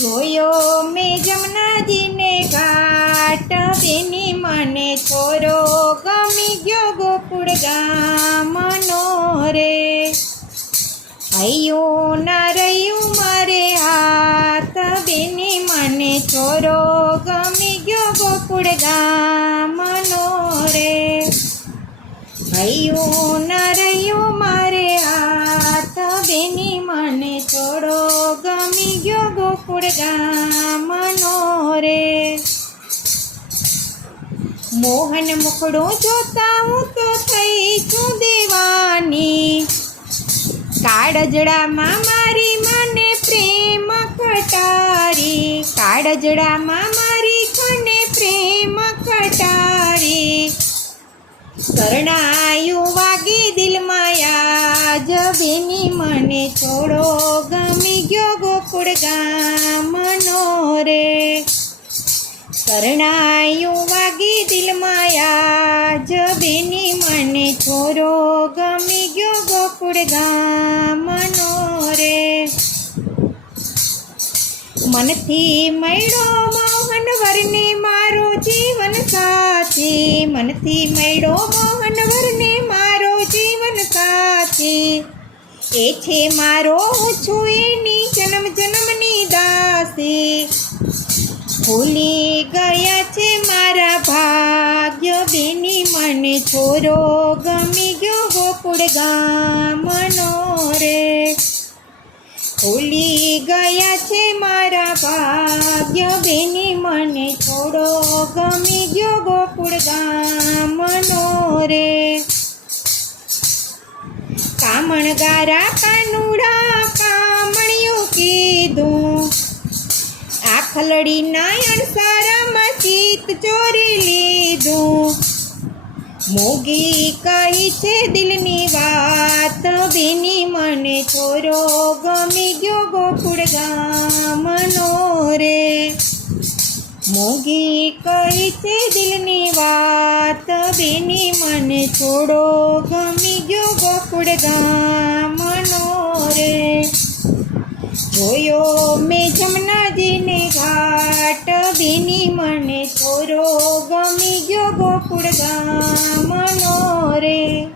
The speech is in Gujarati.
જોયો મેં જમનાજીને ઘાટ, બેની મને છોરો ગમી ગયો ગોકુળ ગામનો રે. હૈયું ના રહ્યું મારે હાથ, બેની મને છોરો ગમી ગયો ગોકુળ ગામનો રે. હૈયું ના રહ્યું મારે હાથ, બેની મને છોરો ગમી ગયો ગોકુળ ગામનો રે. મોહન મુખડું જોતા હું તો થઈ છું દીવાની, કાળજડામાં મારી મને પ્રેમ કટારી. કાળજડામાં મારી મને પ્રેમ કટારી. શરણાયું વાગી દિલમાં આજ, બેની મને છોડો ગમી ગયો ગોકુળ ગામનો રે. શરણાયું વાગી દિલમાં આજ, બેની મને છોડો ગમી ગયો ગોકુળ ગામનો રે. મનથી મળ્યો મોહન વરને મારો જીવન સાથી, મનથી મળ્યો મોહન વરને મારો જીવન સાથી. એ છે મારો હું છું એની જન્મ જન્મની દાસી. ભૂલી ગયા છે મારા ભાગ્ય, બેની મને છોરો ગમી ગયો ગોકુળ ગામનો રે. ભૂલી ગયા છે મારા ભાગ્ય, બેની મને છોડો ગમી ગયો ગોકુળ ગામનો રે. કામણગારા કાનુડા કામણિયું કીધું, આખલડીના અણસારામાં ચિત્ત ચોરી લીધું. મોગી કહી છે દિલની વાત, બેની મને છોરો ગમી ગયો ગોકુળ ગામનો રે. મોગી કહી છે દિલની વાત, બેની મને છોડો ગમી ગયો ગોકુળ ગામનો રે. જોયો મેં જમનાજીને ઘાટ, બેની મને છોરો ગમી ગયો ગોકુળ ગામનો રે.